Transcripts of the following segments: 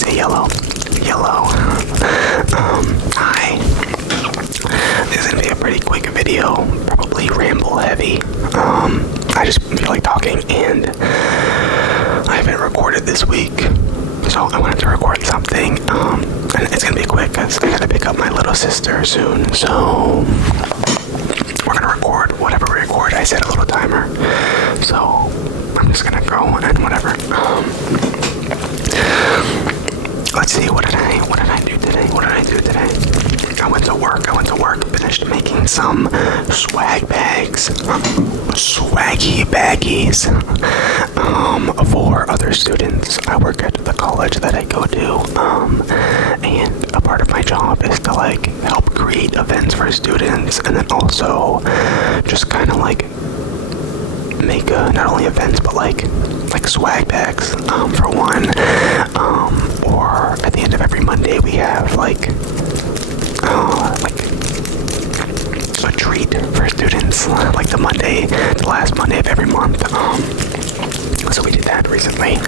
say yellow. Yellow. Hi. This is gonna be a pretty quick video, probably ramble heavy. I just feel like talking, and I haven't recorded this week, so I wanted to record something. And it's gonna be quick because I gotta pick up my little sister soon. So we're gonna record whatever we record. I set a little timer, so I'm just gonna go and whatever. Let's see, what did I do today? I went to work, finished making some swag bags, swaggy baggies, for other students. I work at the college that I go to, and a part of my job is to like help create events for students, and then also just kind of like make not only events but like swag bags, for one, or at the end of every Monday we have like a treat for students, like the last Monday of every month. So we did that recently.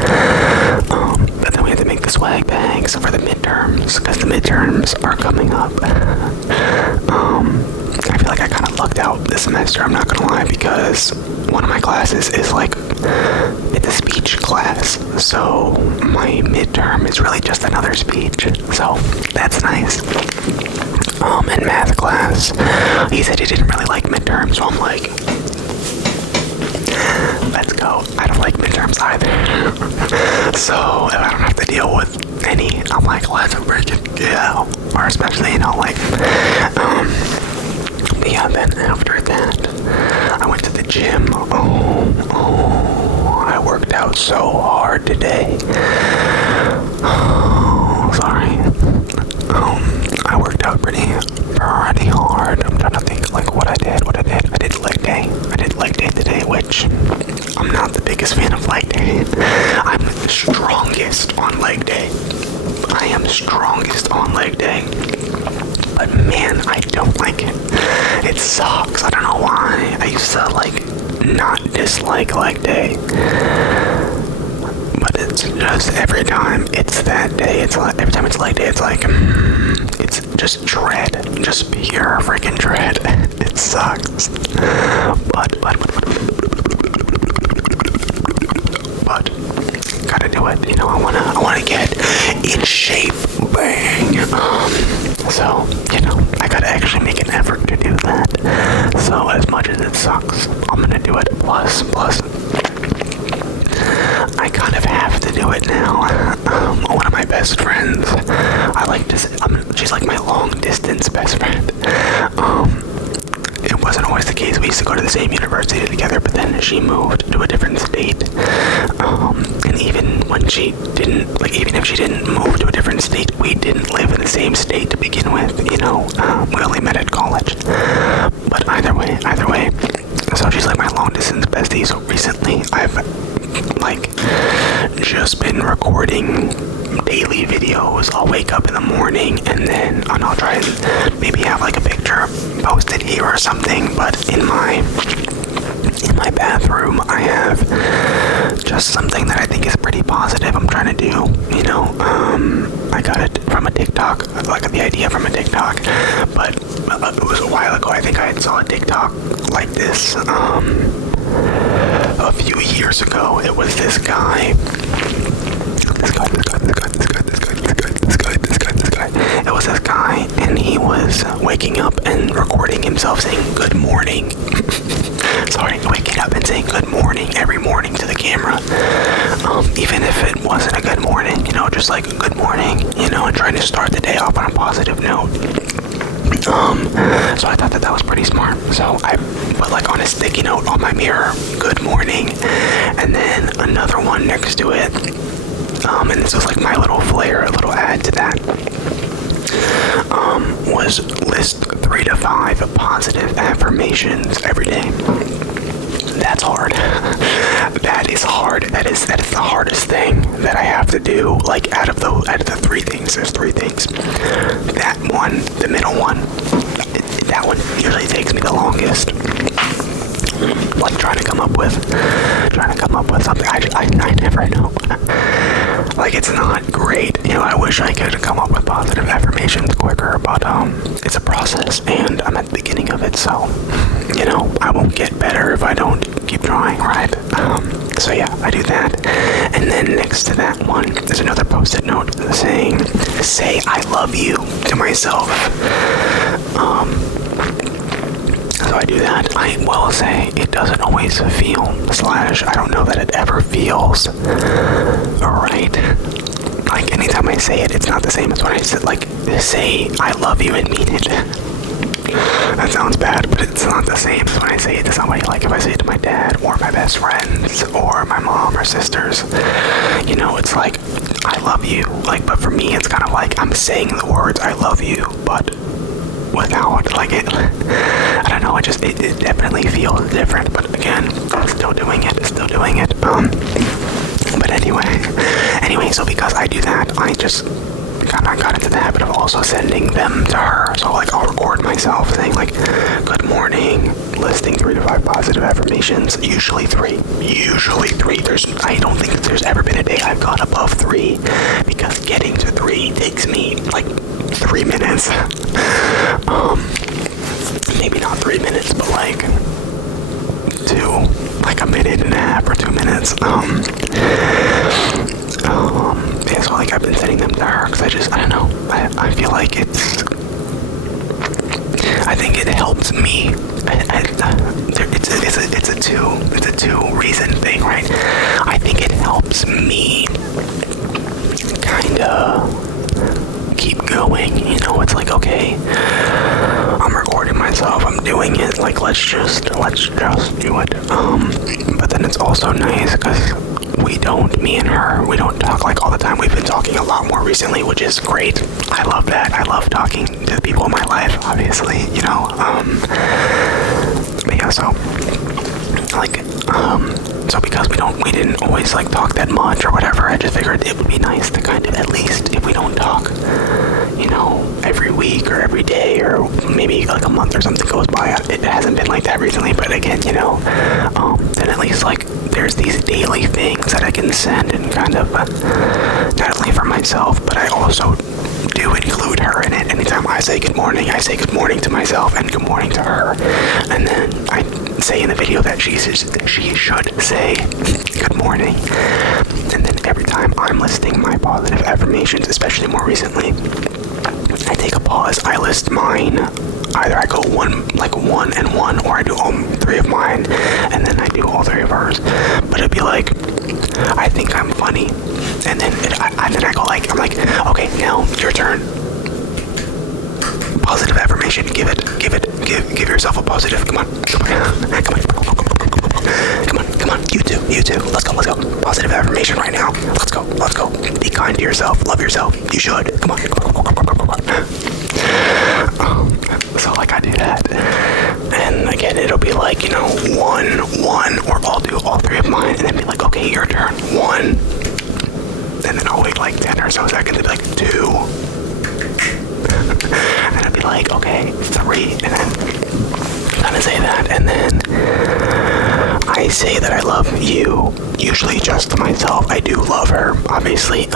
But then we had to make the swag bags for the midterms, because the midterms are coming up. I feel like I kind of lucked out this semester, I'm not gonna lie, because one of my classes is like, it's a speech class, so my midterm is really just another speech, so that's nice. In math class, he said he didn't really like midterms, so I'm like, let's go. I don't like midterms either. So if I don't have to deal with any, I'm like, let's freaking go. Or especially, like, yeah, then after that, I went to the gym. I worked out so hard today. Sorry. I worked out pretty hard. I'm trying to think like what I did. I did leg day. Today, which I'm not the biggest fan of leg day. I'm the strongest on leg day. I am strongest on leg day. But man, I don't like it. It sucks. I don't know why. I used to like not dislike leg day. But it's just every time it's that day, it's like every time it's leg day, it's like it's just dread, just pure freaking dread. It sucks. But gotta do it. I wanna get in shape. Bang. So I gotta actually make an effort to do that. So as much as it sucks, I'm gonna do it. Plus. I kind of have to do it now. One of my best friends, she's like my long distance best friend. It wasn't always the case. We used to go to the same university together, but then she moved to a different state. And even when she didn't, even if she didn't move to a different state, we didn't live in the same state to begin with, we only met at college. But either way, so she's like my long distance bestie. So recently I've just been recording daily videos. I'll wake up in the morning and I'll try and maybe have like a picture posted here or something, but in my bathroom I have just something that I think is pretty positive I'm trying to do. I got it from a TikTok, like the idea from a TikTok, but it was a while ago. I think I saw a TikTok like this a few years ago. It was this guy. It was this guy, and he was waking up and recording himself saying good morning. Waking up and saying good morning every morning to the camera. Even if it wasn't a good morning, just like a good morning, and trying to start the day off on a positive note. So I thought that was pretty smart. So I put on a sticky note on my mirror, good morning, and then another one next to it. And this was my little flair, a little add to that. Was list 3 to 5 positive affirmations every day. That's hard. That is hard. That is the hardest thing that I have to do. Out of the 3 things, there's 3 things. That one, the middle one, that one usually takes me the longest. like trying to come up with something. I never know. Like, it's not great. You know, I wish I could come up with positive affirmations quicker, but it's a process, and I'm at the beginning of it, so, you know, I won't get better if I don't keep trying, right? So yeah, I do that. And then next to that one, there's another post-it note saying, say I love you to myself. So I do that. I will say it doesn't always feel, I don't know that it ever feels right. Like, anytime I say it, it's not the same as when I said, like, say I love you and mean it. That sounds bad, but it's not the same as when I say it to somebody. Like, if I say it to my dad or my best friends or my mom or sisters, you know, it's like, I love you. Like, but for me, it's kind of like I'm saying the words I love you, but without, like, it, I don't know, it definitely feels different, but again, I'm still doing it. But anyway, so because I do that, I just kind of got into the habit of also sending them to her. So, like, I'll record myself saying, like, good morning, listing 3 to 5 positive affirmations, usually three. I don't think that there's ever been a day I've gone above 3, because getting to 3 takes me, like, 3 minutes. Maybe not 3 minutes, but like 1.5 minutes or 2 minutes. Yeah, so like I've been sending them to her because I don't know. I feel like I think it helps me. It's a two reason thing, right? I think it helps me kind of keep going, you know. It's like, okay, I'm recording myself, I'm doing it, like, let's just do it. But then it's also nice because me and her, we don't talk like all the time. We've been talking a lot more recently, which is great. I love that. I love talking to the people in my life, obviously, you know. But yeah, so like, so because we didn't always like talk that much or whatever, I just figured it would be nice to kind of, at least if we don't talk, you know, every week or every day or maybe like a month or something goes by. It hasn't been like that recently, but again, you know, then at least like there's these daily things that I can send and kind of, not only for myself, but I also do include her in it. Anytime I say good morning to myself and good morning to her. And then I say in the video that she should say good morning. And then every time I'm listing my positive affirmations, especially more recently, I take a pause. I list mine. Either I go one and one, or I do all 3 of mine, and then I do all 3 of hers. But it'd be like, I think I'm funny, and then I go like, I'm like, okay, now your turn. Positive affirmation. Give yourself a positive. Come on. You too. Let's go. Positive affirmation right now. Let's go. Be kind to yourself. Love yourself. You should. Come on. So like I do that, and again it'll be like, you know, one, or I'll do all 3 of mine, and then be like, okay, your turn, 1, and then I'll wait like 10 or so seconds and be like 2, and I'll be like, okay, 3, and then kind of say that, and then I say that I love you, usually just to myself. I do love her, obviously,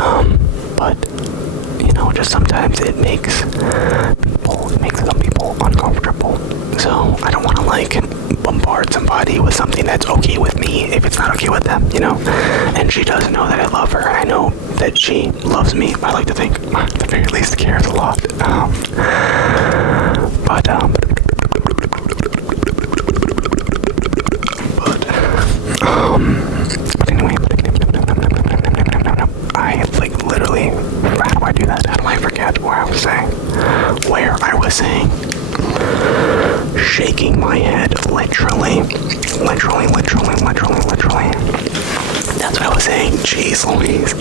but you know, just sometimes it makes some people uncomfortable. So I don't want to like bombard somebody with something that's okay with me if it's not okay with them, you know. And she does know that I love her. I know that she loves me. I like to think, at the very least, cares a lot. But anyway, I like literally, how do I do that? How do I forget where I was saying? Shaking my head, literally. That's what I was saying. Jeez Louise.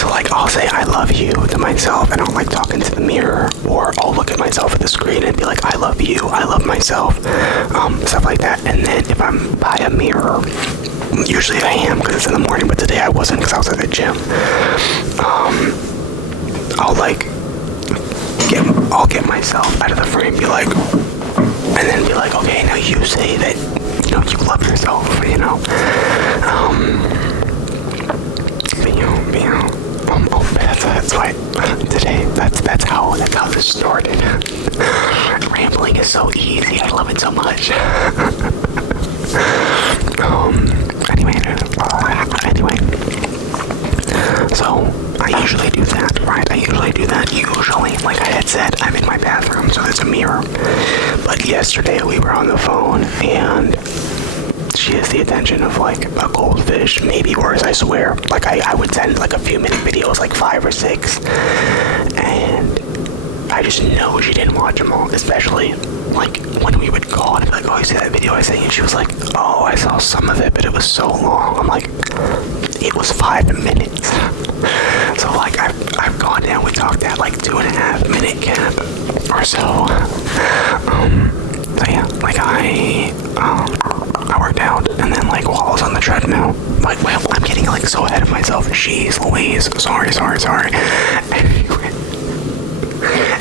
So like, I'll say I love you to myself, and I'll like talking to the mirror, or I'll look at myself at the screen and be like, I love you, I love myself, stuff like that. And then if I'm by a mirror, usually I am because it's in the morning, but today I wasn't because I was at the gym. I'll get myself out of the frame, be like, and then be like, okay, now you say that you love yourself, that's why today, that's how this started. Rambling is so easy, I love it so much. Anyway, so I usually do that, right? Usually, like I had said, I'm in my bathroom, so there's a mirror. But yesterday we were on the phone, and she has the attention of like a goldfish, maybe worse, I swear. Like I would send like a few minute videos, like 5 or 6, and I just know she didn't watch them all, especially like when we would call and I'd be like, oh, you see that video I sent you? And she was like, oh, I saw some of it, but it was so long. I'm like, it was 5 minutes. So like I've gone down, we talked at like 2.5 minute gap or so. So yeah, like I worked out, and then like while I was on the treadmill, like, well, I'm getting like so ahead of myself. Jeez Louise, sorry.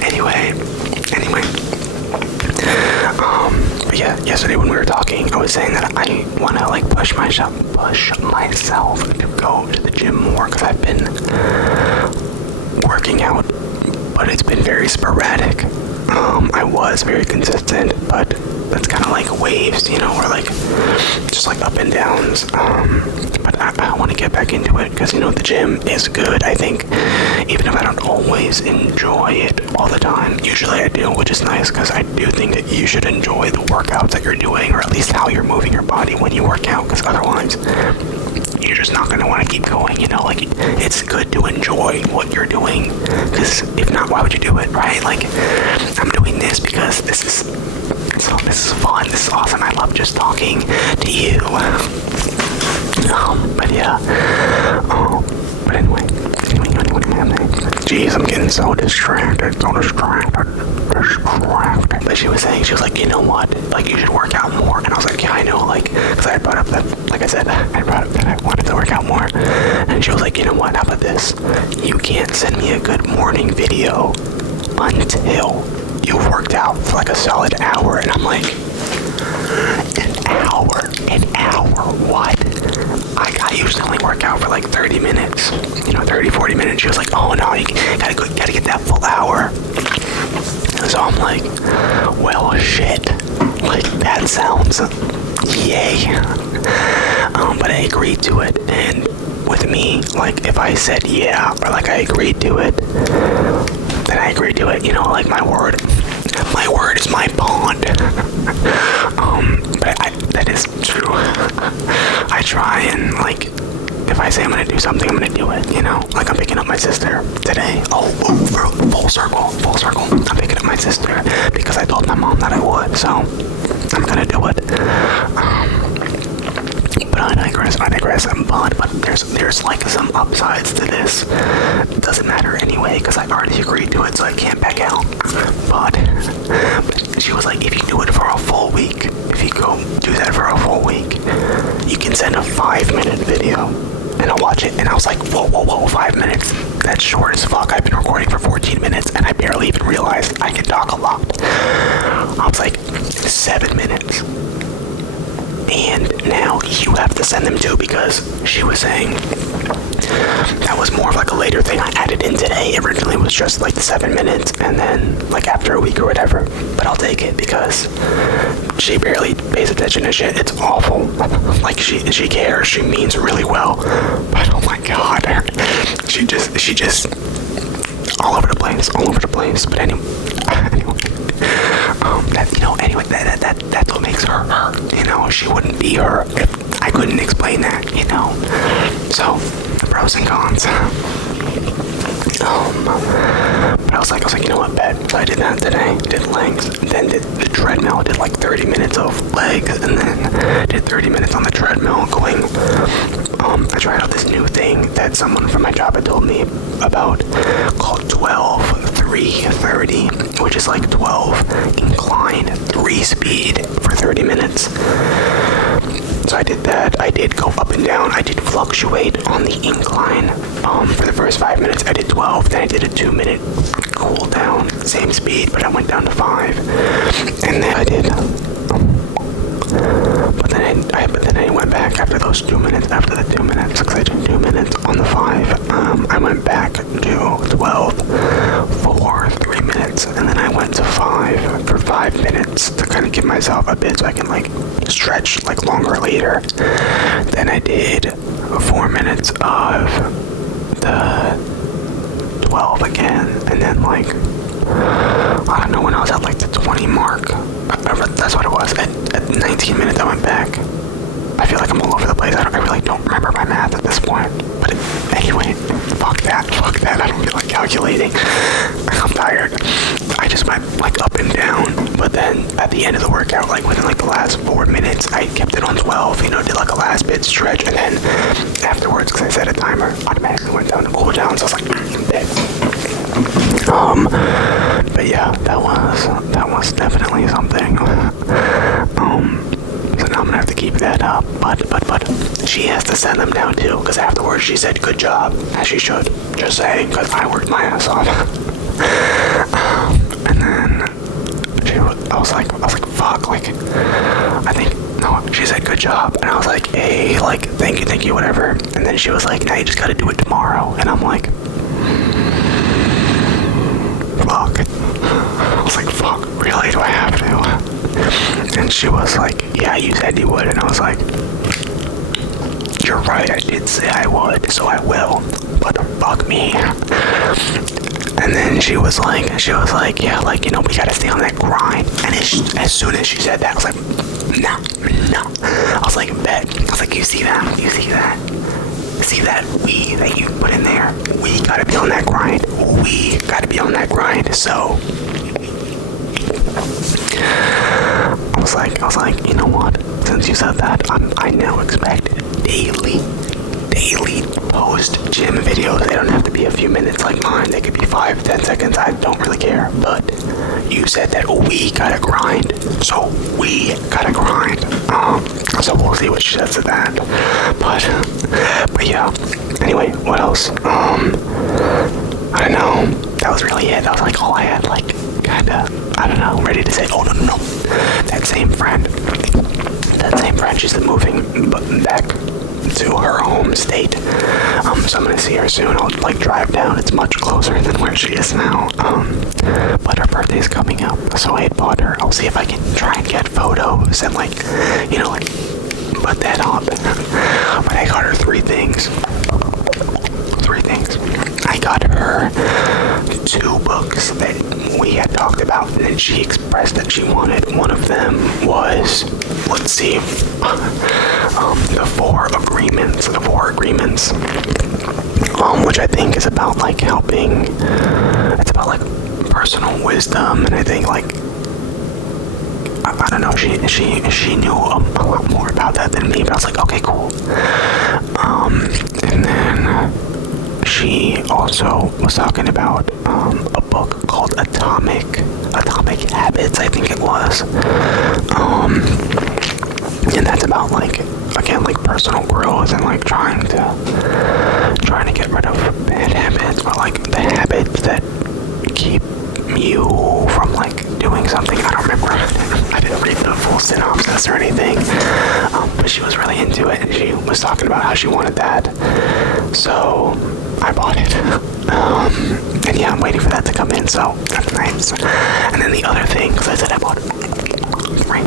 Anyway. But yeah, yesterday when we were talking, I was saying that I want to like push myself to go to the gym more, because I've been working out, but it's been very sporadic. I was very consistent, but that's kind of like waves, or like just like up and downs. But I want to get back into it, because the gym is good. I think even if I don't always enjoy it all the time, usually I do, which is nice, because I do think that you should enjoy the workouts that you're doing, or at least how you're moving your body when you work out, because otherwise you're just not going to want to keep going. Like it's good to enjoy what you're doing, because if not, why would you do it, right? Like I'm doing this because this is fun, this is awesome, I love just talking to you. But yeah, but anyway, jeez, I'm getting so distracted. But she was like, you know what, like you should work out more. And I was like, yeah, I know, like, because I had brought up that, like I said, I brought up that I wanted to work out more. And she was like, you know what, how about this? You can't send me a good morning video until you've worked out for like a solid hour. And I'm like, an hour, what? I usually only work out for like 30 minutes, 30, 40 minutes. She was like, oh no, you gotta get that full hour. So I'm like, well, shit, like that sounds yay. But I agreed to it, and with me, like if I said yeah, or like I agreed to it, then I agreed to it, like my word is my bond. But that is true. I try and like, if I say I'm gonna do something, I'm gonna do it, like I'm picking up my sister today. Full circle. I'm picking up my sister because I told my mom that I would, so I'm gonna do it. But I digress, I'm bummed, but there's like some upsides to this. It doesn't matter anyway, because I already agreed to it, so I can't back out. But she was like, if you do it for a full week, if you go do that for a full week, you can send a 5-minute video, and I'll watch it. And I was like, whoa, 5 minutes? That's short as fuck. I've been recording for 14 minutes, and I barely even realized I can talk a lot. I was like, 7 minutes. And now you have to send them too, because she was saying that was more of like a later thing I added in today. Originally it was just like the 7 minutes, and then like after a week or whatever. But I'll take it, because she barely pays attention to shit. It's awful. Like she cares, she means really well, but oh my god, she just all over the place. But anyway, that's what makes her her. She wouldn't be her if I couldn't explain that. So the pros and cons. But I was like, you know what, bet. So I did that today. Did legs, then did the treadmill. Did like 30 minutes of legs, and then did 30 minutes on the treadmill going. I tried out this new thing that someone from my job had told me about, called 12-3-30, which is like 12 incline, 3 speed for 30 minutes. So I did that. I did go up and down. I did fluctuate on the incline. For the first 5 minutes, I did 12. Then I did a 2-minute cool down, same speed, but I went down to 5. And then I did. But then but then I went back after those 2 minutes, after the 2 minutes, because I did 2 minutes on the 5. I went back to 12 for 3 minutes, and then I went to 5 for 5 minutes to kind of give myself a bit so I can like stretch like longer later. Then I did 4 minutes of the 12 again, and then like, I don't know, when I was at like the 20 mark, that's what it was, at 19 minutes I went back. I feel like I'm all over the place. I really don't remember my math at this point. But anyway, fuck that. I don't feel like calculating. I'm tired. I just went like up and down. But then at the end of the workout, like within like the last 4 minutes, I kept it on 12, you know, did like a last bit stretch. And then afterwards, because I set a timer, automatically went down to cool down. So I was like, dead. But yeah, that was definitely something. So now I'm gonna have to keep that up, but she has to send them down too, because afterwards she said good job, as she should, just saying, because I worked my ass off. And then I was like fuck, like I think, no, she said good job, and I was like, hey, like thank you, whatever. And then she was like, now you just gotta do it tomorrow. And I'm like, fuck. I was like, fuck, really, do I have to? And she was like, yeah, you said you would. And I was like, you're right, I did say I would, so I will, but fuck me. And then she was like, yeah, like, you know, we gotta stay on that grind. And as soon as she said that, I was like, no. I was like, bet. I was like, you see that we that you put in there? We gotta be on that grind. So I was like, you know what? Since you said that, I now expect daily post gym videos. They don't have to be a few minutes like mine. They could be 5-10 seconds. I don't really care. But you said that we gotta grind, so we gotta grind. So we'll see what she says to that. But yeah. Anyway, what else? I don't know. That was really it. That was like all I had, like, kinda, I don't know, ready to say. Oh, no. That same friend, she's moving back to her home state. So I'm gonna see her soon. I'll like drive down. It's much closer than where she is now. But her birthday's coming up, so I had bought her. I'll see if I can try and get photos and like, you know, like put that up. But I got her 3 things. I got her 2 books that we had talked about, and then she expressed that she wanted. One of them was, let's see, the 4 Agreements, which I think is about like helping. It's about like personal wisdom, and I think like, I don't know, she knew a lot more about that than me, but I was like, okay, cool. And then she also was talking about a book called Atomic Habits, I think it was. And that's about like, again, like personal growth and like trying to get rid of bad habits, or like the habits that keep you from like doing something. I don't remember. I didn't read the full synopsis or anything. But she was really into it, and she was talking about how she wanted that. So I bought it. And yeah, I'm waiting for that to come in, so that's nice. And then the other thing, because I said I bought 3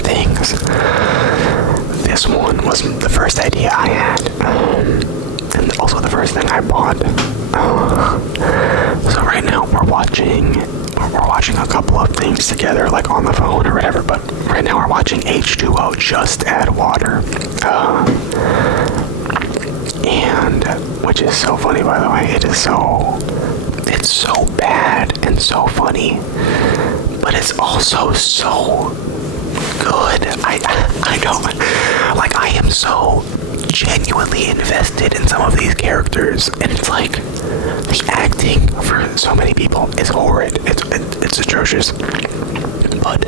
things. This one was the first idea I had, and also the first thing I bought. So right now we're watching a couple of things together, like on the phone or whatever, but right now we're watching H2O, Just Add Water. And which is so funny, by the way. It's so bad and so funny, but it's also so good. I don't, like, I am so genuinely invested in some of these characters, and it's like the acting for so many people is horrid. It's atrocious, but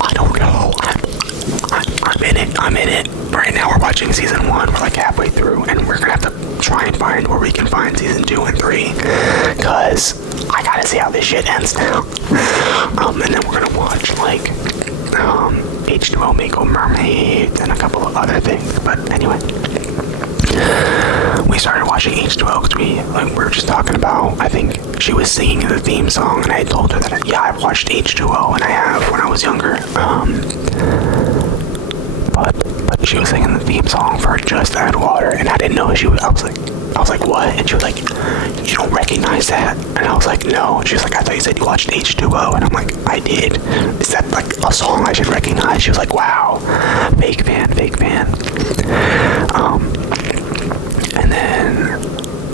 I don't know. I'm in it. I'm in it. Right now we're watching season 1. We're like halfway through, and we're gonna have to try and find where we can find season 2 and 3, cause I gotta see how this shit ends now. And then we're gonna watch like H2O Mako Mermaid and a couple of other things. But anyway, we started watching H2O because we were just talking about, I think she was singing the theme song, and I told her that yeah, I've watched H2O and I have when I was younger. But she was singing the theme song for Just Add Water, and I didn't know I was like, what? And she was like, you don't recognize that? And I was like, no. And she was like, I thought you said you watched H2O. And I'm like, I did. Is that like a song I should recognize? She was like, wow, fake fan. And then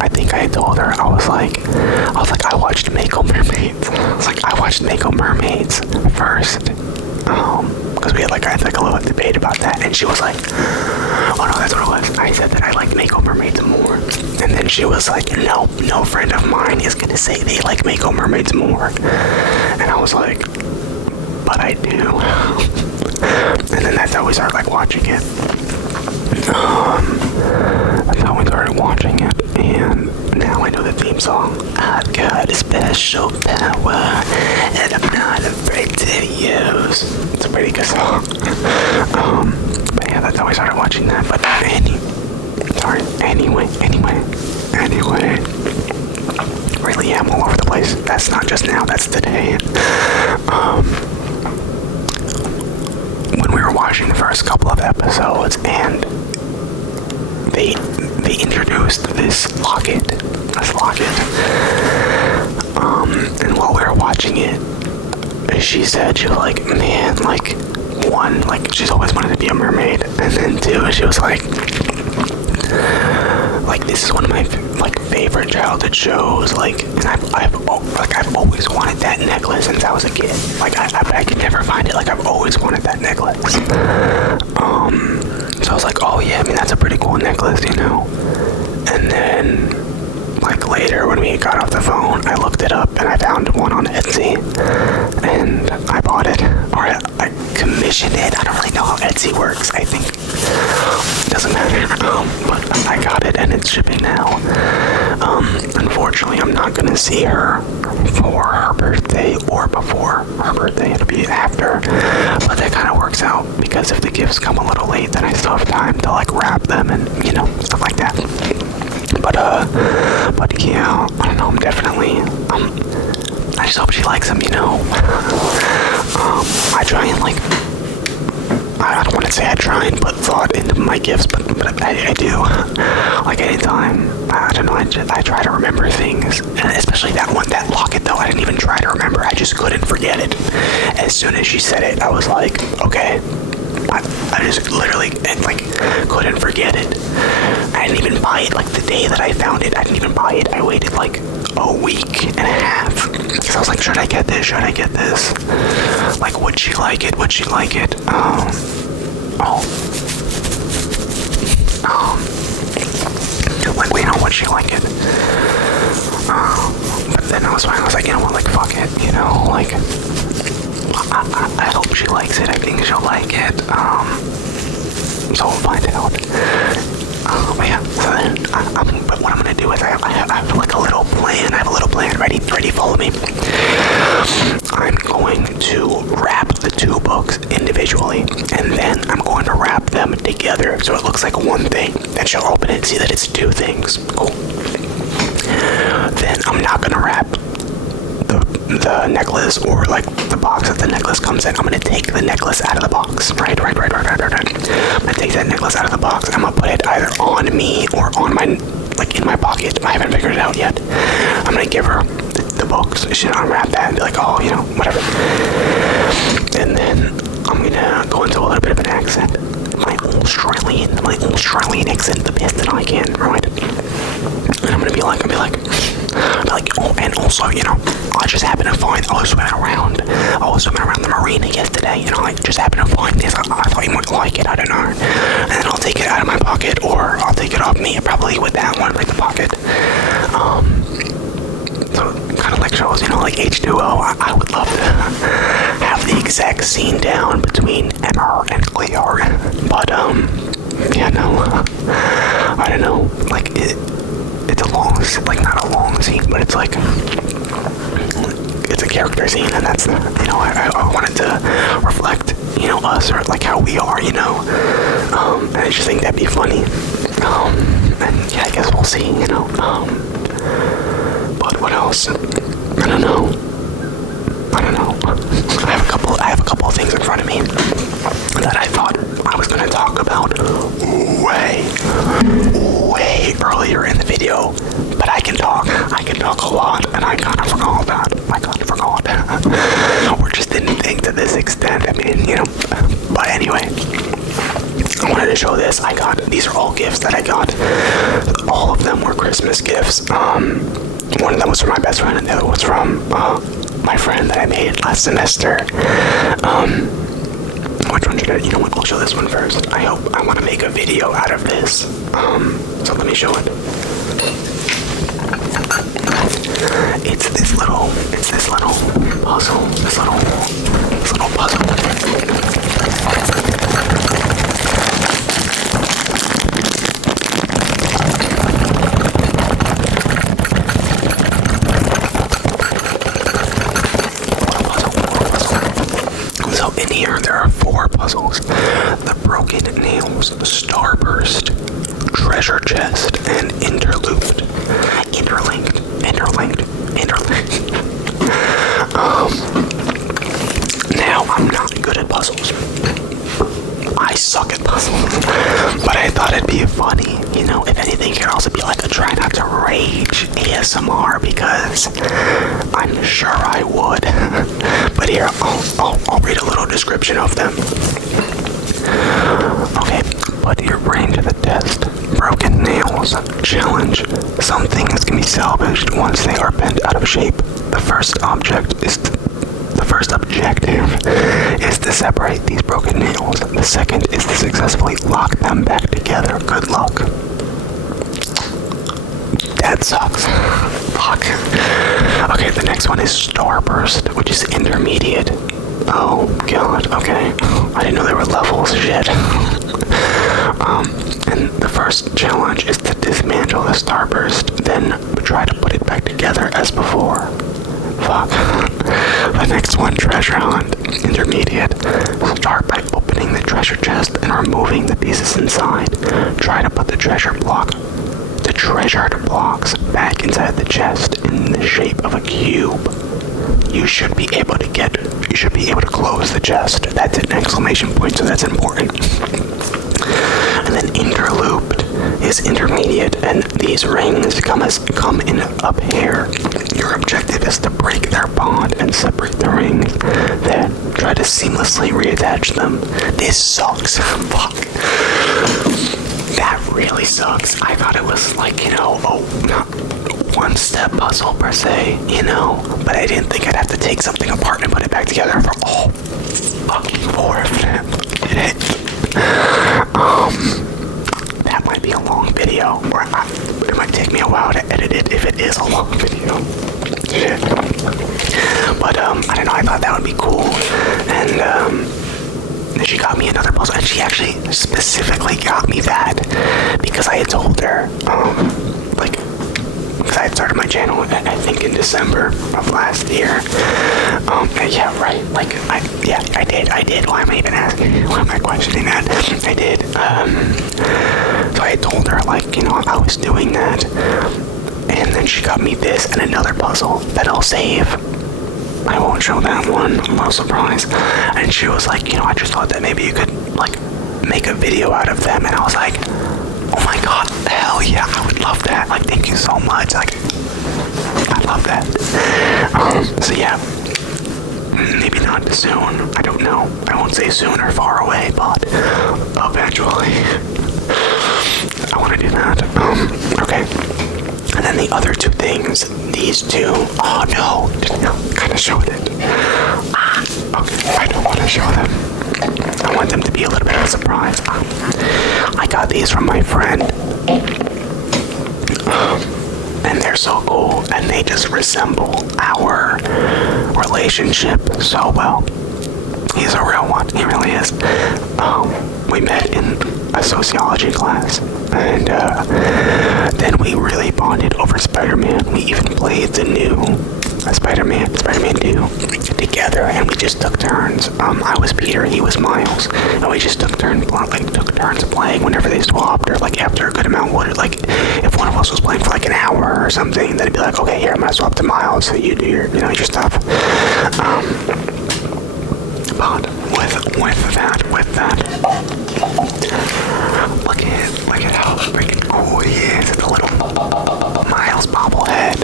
I think I told her, I was like, I watched Mako Mermaids. I watched Mako Mermaids first. Because we had I had a little debate about that, and she was like, oh no, that's what it was. I said that I like Mako Mermaids more, and then she was like, no friend of mine is gonna say they like Mako Mermaids more. And I was like, but I do. And then that's how we started watching it. That's how we started watching it, and now I know the theme song. I've got a special power, and I'm not afraid to use. It's a pretty good song. But yeah, that's how I started watching that. But anyway. Really am all over the place. That's not just now, that's today. When we were watching the first couple of episodes, and they introduced this locket. And while we were watching it, she said, she was like, man, one, she's always wanted to be a mermaid, and then two, she was like, this is one of my favorite childhood shows, and I've always wanted that necklace since I was a kid. I could never find it. I've always wanted that necklace. So I was like, oh yeah, I mean, that's a pretty cool necklace, you know. And then later when we got off the phone, I looked it up and I found one on Etsy, and I bought it, or I commissioned it. I don't really know how Etsy works. I think it doesn't matter. But I got it and it's shipping now. Unfortunately, I'm not gonna see her for her birthday or before her birthday. It'll be after, but that kind of works out because if the gifts come a little late, then I still have time to wrap them and stuff like that. But yeah, I don't know, I'm definitely, I just hope she likes them, I try and I don't want to say I try and put thought into my gifts, but I do. Anytime, I don't know, I try to remember things, and especially that locket though, I didn't even try to remember, I just couldn't forget it. As soon as she said it, I was like, okay. I just literally couldn't forget it. I didn't even buy it the day that I found it. I didn't even buy it. I waited a week and a half because I was like, should I get this? Would she like it? Would she like it? But then I was fine. I was like, you know what? Fuck it. I hope she likes it. I think she'll like it. So we'll find out. But yeah, so then, but what I'm gonna do is I have a little plan. I have a little plan. Ready? Follow me. I'm going to wrap the two books individually, and then I'm going to wrap them together so it looks like one thing. Then she'll open it and see that it's two things. Cool. Then I'm not gonna wrap the necklace or the box that the necklace comes in. I'm gonna take the necklace out of the box. Right. I'm gonna take that necklace out of the box. I'm gonna put it either on me or on my in my pocket. I haven't figured it out yet. I'm gonna give her the books. She should unwrap that and be like, oh, whatever. And then I'm gonna go into a little bit of an accent. My Australian accent the best that I can, right? And I'm gonna be like, oh, and also, I just happened to find, I was swimming around the marina yesterday, and I just happened to find this. I thought you might like it, I don't know. And then I'll take it out of my pocket, or I'll take it off me, probably with that one, the pocket. So, kind of shows, H2O, I would love to have the exact scene down between Emma and Clear, but yeah, no, I don't know, like it's a long, like not a long scene, but it's like it's a character scene, and that's, you know, I wanted to reflect, you know, us, or like how we are, you know, and I just think that'd be funny, and yeah, I guess we'll see, you know, but what else? I don't know. I have a couple of things in front of me that I thought I was gonna talk about way earlier in the video, but I can talk a lot, and I kind of forgot that. Or just didn't think to this extent. I mean, you know, but anyway, I wanted to show this. These are all gifts that I got. All of them were Christmas gifts. One of them was from my best friend, and the other was from my friend that I made last semester. Which one should I, you know what, I'll show this one first. I want to make a video out of this. So let me show it. It's this little puzzle. This little puzzle. So in here there are 4 puzzles: the broken nails, starburst, treasure chest, and interlinked. Now I'm not good at puzzles. I suck at puzzles, but I thought it'd be funny, you know. If anything, here also be like a try not to rage ASMR, because I'm sure I would. But here, I'll read a little description of them. Okay, put your brain to the test. Broken nails challenge. Some things can be salvaged once they are bent out of shape. The first objective is to separate these broken nails. The second is to successfully lock them back together. Good luck. That sucks. Fuck. Okay, the next one is Starburst, which is intermediate. Oh god, okay. I didn't know there were levels, shit. And the first challenge is to dismantle the Starburst, then try to put it back together as before. Fuck. The next one, Treasure Hunt, intermediate. Start by opening the treasure chest and removing the pieces inside. Try to put the treasured blocks back inside the chest in the shape of a cube. You should be able to close the chest. That's an exclamation point, so that's important. And then interlooped is intermediate, and these rings come in a pair. Your objective is to break their bond and separate the rings, then try to seamlessly reattach them. This sucks. Fuck. That really sucks. I thought it was like, you know, not one-step puzzle per se, you know, but I didn't think I'd have to take something apart and put it back together for all fucking 4 of them. That might be a long video, or it might take me a while to edit it if it is a long video. Shit. But I don't know, I thought that would be cool, and she got me another puzzle, and she actually specifically got me that because I had told her, because I had started my channel, I think in December of last year. Yeah, right. Like, I did. Why am I even asking? Why am I questioning that? I did. So I had told her, like, you know, I was doing that, and then she got me this and another puzzle that I'll save. I won't show that one. I'm no surprise. And she was like, you know, I just thought that maybe you could, like, make a video out of them, and I was like, oh my god, hell yeah, I would love that. Like, thank you so much. Like, I love that. So yeah, maybe not soon. I don't know. I won't say soon or far away, but eventually. I want to do that. Okay. And then the other 2 things, these 2. Oh no, kind of showed it. Okay, I don't want to show them. I want them to be a little bit of a surprise. I got these from my friend, and they're so cool, and they just resemble our relationship so well. He's a real one. He really is. We met in a sociology class, and then we really bonded over Spider-Man. We even played the new Spider-Man 2 together, and we just took turns. I was Peter, he was Miles, and we just took turns playing whenever they swapped, or like after a good amount would, like if one of us was playing for like an hour or something, then it'd be like, okay, here, I'm gonna swap to Miles, so you do your, your stuff. But with that, look at how freaking cool he is. It's a little Miles bobblehead.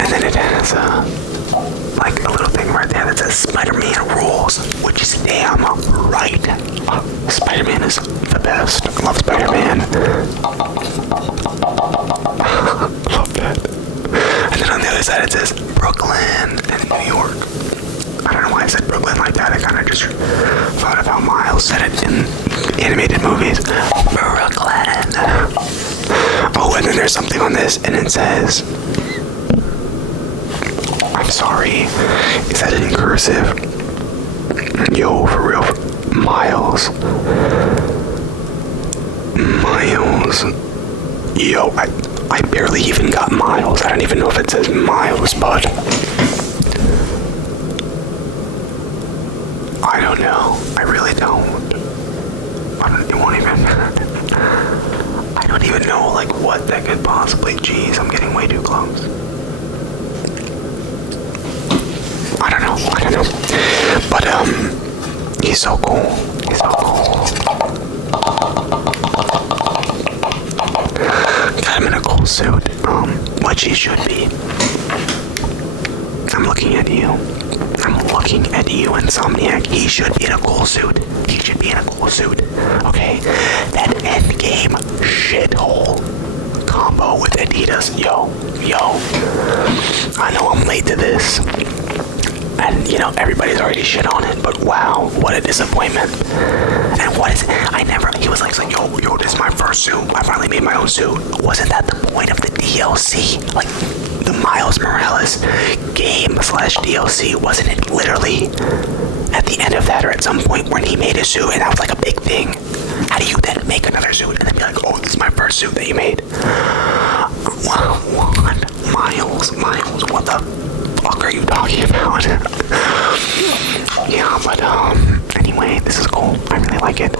And then it has like a little thing right there that says Spider-Man rules, which is damn right. Spider-Man is the best. I love Spider-Man. Love that. And then on the other side it says Brooklyn and New York. I don't know why I said Brooklyn like that. I kind of just thought of how Miles said it in animated movies. Brooklyn. Oh, and then there's something on this, and it says, I'm sorry, it said it in cursive. Yo, for real, Miles. Yo, I barely even got Miles. I don't even know if it says Miles, but I don't know. I really don't. I don't even know, like, what that could possibly... Jeez, I'm getting way too close. I don't know. But, he's so cool. Got him in a cool suit, which he should be. I'm looking at you, Insomniac. He should be in a cool suit. Okay? That endgame shithole combo with Adidas. Yo. I know I'm late to this. And, everybody's already shit on it, but wow, what a disappointment. And what is it? He was like, yo, this is my first suit. I finally made my own suit. Wasn't that the point of the DLC? Like, the Miles Morales game/DLC, wasn't it literally at the end of that, or at some point when he made a suit, and that was like a big thing? How do you then make another suit and then be like, oh, this is my first suit that you made? What? Miles, what the fuck are you talking about? Yeah, but anyway, this is cool. I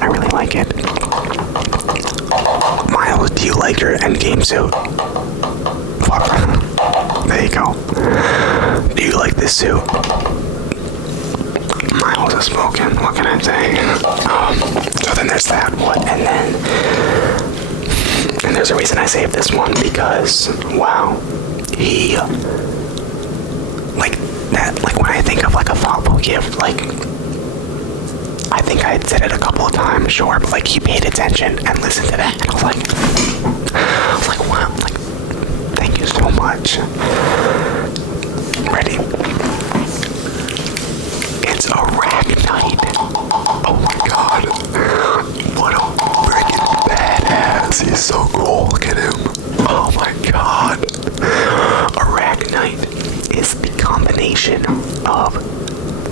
really like it. Miles, do you like your endgame suit? Fuck. There you go. Do you like this suit? Miles is smoking. What can I say? So then there's that one, and there's a reason I saved this one, because wow, he like when I think of like a thoughtful gift, like I think I had said it a couple of times, sure, but like he paid attention and listened to that, and I was like, wow, like thank you so much. Ready? It's Arachnite. Oh my god. What a freaking badass. He's so cool. Look at him. Oh my god. Arachnite is the combination of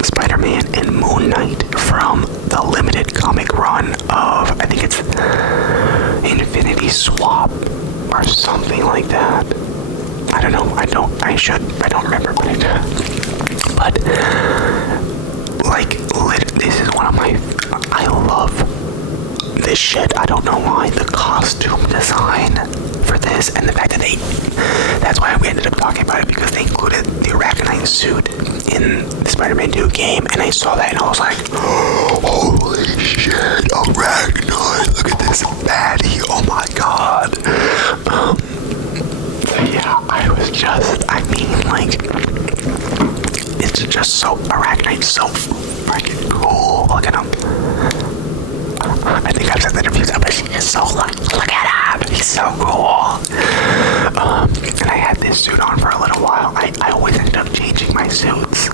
Spider-Man and Moon Knight from the limited comic run of, I think it's Infinity Swap or something like that. I don't know. I don't remember, but like, this is one of my, I love this shit. I don't know why. The costume design for this, and the fact that that's why we ended up talking about it, because they included the Arachnite suit in the Spider-Man 2 game, and I saw that and I was like, holy shit, Arachnite, look at this baddie, oh my god. Yeah, it's just so, Arachnite's so freaking cool. Look at him. I think I've said that a few times, but he's so, look at him, he's so cool. And I had this suit on for a little while. I always ended up changing my suits.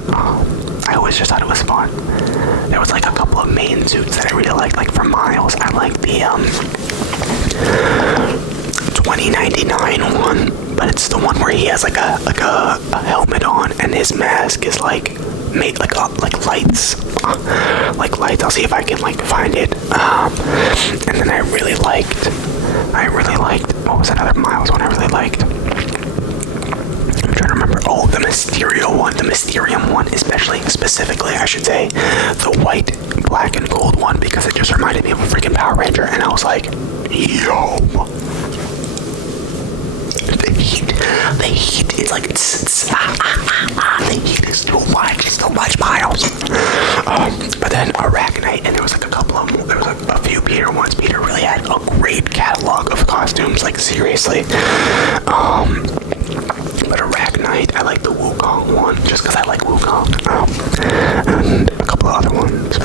I always just thought it was fun. There was like a couple of main suits that I really liked, like for Miles. I like the 2099 one, but it's the one where he has like a helmet on, and his mask is like made like lights. I'll see if I can like find it. And then I really liked. What was another Miles one I really liked? I'm trying to remember. Oh, the Mysterium one, specifically, I should say, the white, black, and gold one, because it just reminded me of a freaking Power Ranger, and I was like, yo. The heat, it's like, the heat is too much, Miles. But then Arachnite, and there was like a couple of them, there was like a few Peter ones. Peter really had a great catalog of costumes, like seriously. But Arachnite, I like the Wukong one, just because I like Wukong. And a couple of other ones.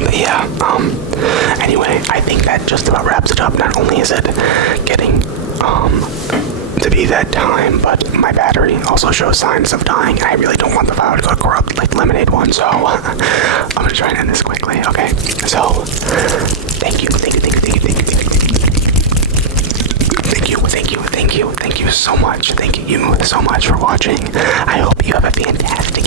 But yeah, anyway, I think that just about wraps it up. Not only is it getting to be that time, but my battery also shows signs of dying, and I really don't want the file to go corrupt like the Lemonade one, so I'm gonna try and end this quickly. Okay, so thank you so much. Thank you so much for watching. I hope you have a fantastic